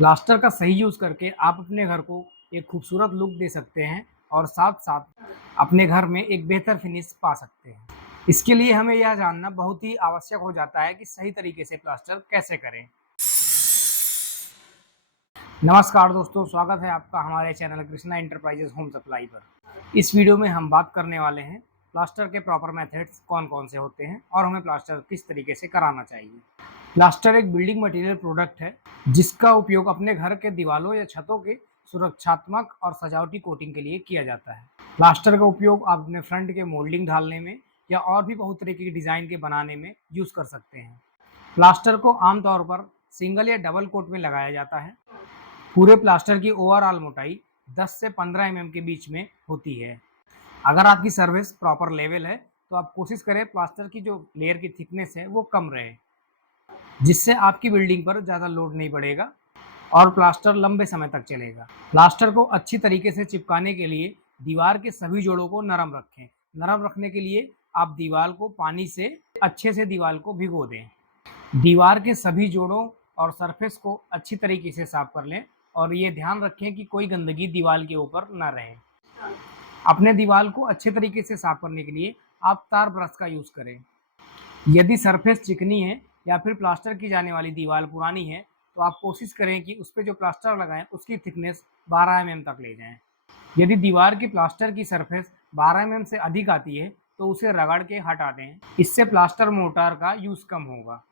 Plaster का सही use करके आप अपने घर को एक खूबसूरत लुक दे सकते हैं और साथ-साथ अपने घर में एक बेहतर फिनिश पा सकते हैं। इसके लिए हमें यह जानना बहुत ही आवश्यक हो जाता है कि सही तरीके से प्लास्टर कैसे करें। नमस्कार दोस्तों, स्वागत है आपका हमारे channel Krishna enterprises home supply पर। इस वीडियो में हम बात करने वाले हैं प्लास्टर के प्रॉपर मेथड्स कौन-कौन से होते हैं और हमें प्लास्टर किस तरीके से कराना चाहिए। प्लास्टर एक बिल्डिंग मटेरियल प्रोडक्ट है जिसका उपयोग अपने घर के दीवारों या छतों के सुरक्षात्मक और सजावटी कोटिंग के लिए किया जाता है। प्लास्टर का उपयोग आप अपने फ्रंट के मोल्डिंग ढालने में या और भी बहुत तरीके के डिजाइन के बनाने में यूज कर सकते हैं। प्लास्टर को आमतौर पर सिंगल या डबल कोट में लगाया जाता है। पूरे प्लास्टर की ओवरऑल मोटाई 10 से 15 के बीच में होती है। अगर आपकी सर्विस प्रॉपर लेवल है तो आप कोशिश करें प्लास्टर की जो लेयर की थिकनेस है वो कम रहे, जिससे आपकी बिल्डिंग पर ज़्यादा लोड नहीं पड़ेगा और प्लास्टर लंबे समय तक चलेगा। प्लास्टर को अच्छी तरीके से चिपकाने के लिए दीवार के सभी जोड़ों को नरम रखें। नरम रखने के लिए आप दीवार को पानी से अच्छे से दीवार को भिगो दें। दीवार के सभी जोड़ों और सरफेस को अच्छी तरीके से साफ कर लें और ये ध्यान रखें कि कोई गंदगी दीवार के ऊपर ना रहे। अपने दीवार को अच्छे तरीके से साफ करने के लिए आप तार ब्रश का यूज़ करें। यदि सरफेस चिकनी है या फिर प्लास्टर की जाने वाली दीवार पुरानी है तो आप कोशिश करें कि उस पर जो प्लास्टर लगाएं उसकी थिकनेस 12 तक ले जाएं। यदि दीवार की प्लास्टर की सरफेस 12 से अधिक आती है तो उसे रगड़ के हटा दें। इससे प्लास्टर मोर्टार का यूज़ कम होगा।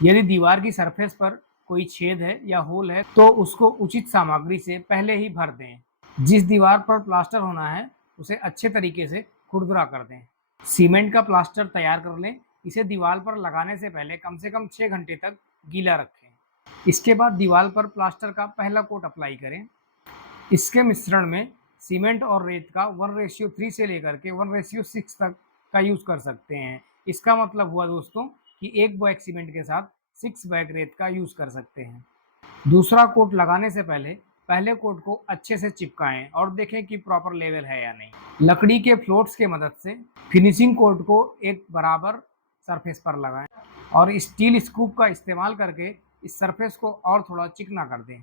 यदि दीवार की सरफेस पर कोई छेद है या होल है तो उसको उचित सामग्री से पहले ही भर दें। जिस दीवार पर प्लास्टर होना है उसे अच्छे तरीके से खुरदुरा कर दें। सीमेंट का प्लास्टर तैयार कर लें। इसे दीवार पर लगाने से पहले कम से कम 6 घंटे तक गीला रखें। इसके बाद दीवार पर प्लास्टर का पहला कोट अप्लाई करें। इसके मिश्रण में सीमेंट और रेत का 1:3 से लेकर के 1:6 तक का यूज कर सकते हैं। इसका मतलब हुआ दोस्तों कि 1 बैग सीमेंट के साथ 6 बैग रेत का यूज कर सकते हैं। दूसरा कोट लगाने से पहले कोट को अच्छे से चिपकाएं और देखें कि प्रॉपर लेवल है या नहीं। लकड़ी के फ्लोट्स के मदद से फिनिशिंग कोट को एक बराबर सरफेस पर लगाएं और स्टील स्कूप का इस्तेमाल करके इस सरफेस को और थोड़ा चिकना कर दें।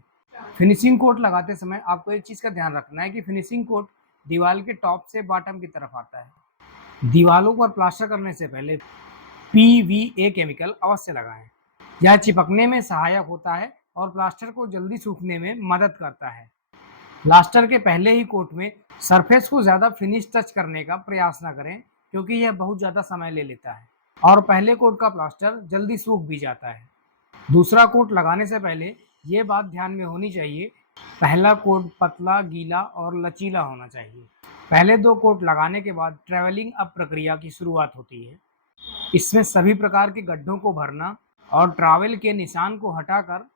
फिनिशिंग कोट लगाते समय आपको एक चीज़ का ध्यान रखना है कि फिनिशिंग कोट दीवार के टॉप से बॉटम की तरफ आता है। दीवारों पर प्लास्टर करने से पहले PVA केमिकल अवश्य लगाएं। यह चिपकने में सहायक होता है और प्लास्टर को जल्दी सूखने में मदद करता है। प्लास्टर के पहले ही कोट में सरफेस को ज़्यादा फिनिश टच करने का प्रयास न करें क्योंकि यह बहुत ज़्यादा समय ले लेता है और पहले कोट का प्लास्टर जल्दी सूख भी जाता है। दूसरा कोट लगाने से पहले ये बात ध्यान में होनी चाहिए, पहला कोट पतला, गीला और लचीला होना चाहिए। पहले 2 कोट लगाने के बाद ट्रैवलिंग अप प्रक्रिया की शुरुआत होती है। इसमें सभी प्रकार के गड्ढों को भरना और ट्रैवल के निशान को हटाकर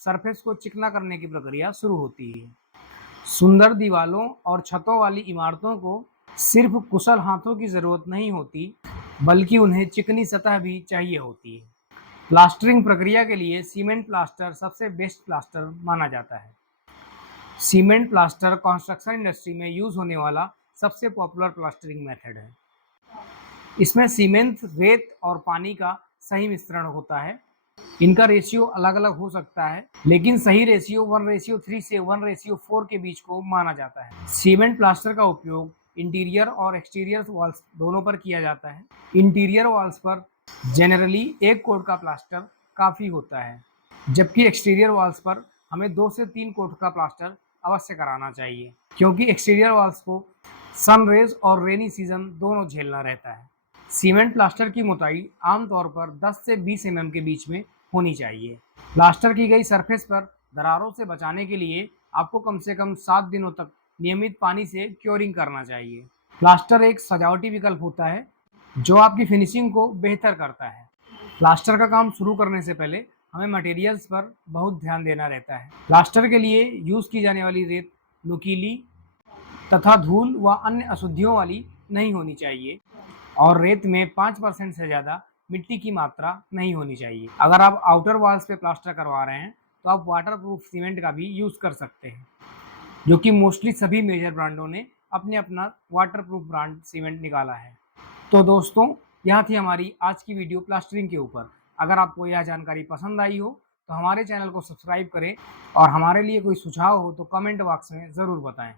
सरफेस को चिकना करने की प्रक्रिया शुरू होती है। सुंदर दीवारों और छतों वाली इमारतों को सिर्फ कुशल हाथों की ज़रूरत नहीं होती, बल्कि उन्हें चिकनी सतह भी चाहिए होती है। प्लास्टरिंग प्रक्रिया के लिए सीमेंट प्लास्टर सबसे बेस्ट प्लास्टर माना जाता है। सीमेंट प्लास्टर कंस्ट्रक्शन इंडस्ट्री में यूज होने वाला सबसे पॉपुलर प्लास्टरिंग मेथड है। इसमें सीमेंट, रेत और पानी का सही मिश्रण होता है। इनका रेशियो अलग अलग हो सकता है, लेकिन सही रेशियो 1:3 से 1:4 के बीच को माना जाता है। सीमेंट प्लास्टर का उपयोग इंटीरियर और एक्सटीरियर वॉल्स दोनों पर किया जाता है। इंटीरियर वॉल्स पर जनरली 1 कोट का प्लास्टर काफ़ी होता है, जबकि एक्सटीरियर वॉल्स पर हमें 2 से 3 कोट का प्लास्टर अवश्य कराना चाहिए, क्योंकि एक्सटीरियर वॉल्स को सन रेज और रेनी सीजन दोनों झेलना रहता है। सीमेंट प्लास्टर की मोटाई आमतौर पर 10 से 20 के बीच में होनी चाहिए। प्लास्टर की गई सरफेस पर दरारों से बचाने के लिए आपको कम से कम 7 दिनों तक नियमित पानी से क्योरिंग करना चाहिए। प्लास्टर एक सजावटी विकल्प होता है जो आपकी फिनिशिंग को बेहतर करता है। प्लास्टर का काम शुरू करने से पहले हमें मटेरियल्स पर बहुत ध्यान देना रहता है। प्लास्टर के लिए यूज़ की जाने वाली रेत नुकीली तथा धूल व अन्य अशुद्धियों वाली नहीं होनी चाहिए और रेत में 5% से ज़्यादा मिट्टी की मात्रा नहीं होनी चाहिए। अगर आप आउटर वॉल्स पे प्लास्टर करवा रहे हैं तो आप वाटरप्रूफ सीमेंट का भी यूज़ कर सकते हैं, जो कि मोस्टली सभी मेजर ब्रांडों ने अपने अपना वाटरप्रूफ ब्रांड सीमेंट निकाला है। तो दोस्तों, यह थी हमारी आज की वीडियो प्लास्टरिंग के ऊपर। अगर आपको यह जानकारी पसंद आई हो तो हमारे चैनल को सब्सक्राइब करें और हमारे लिए कोई सुझाव हो तो कमेंट बॉक्स में ज़रूर बताएं।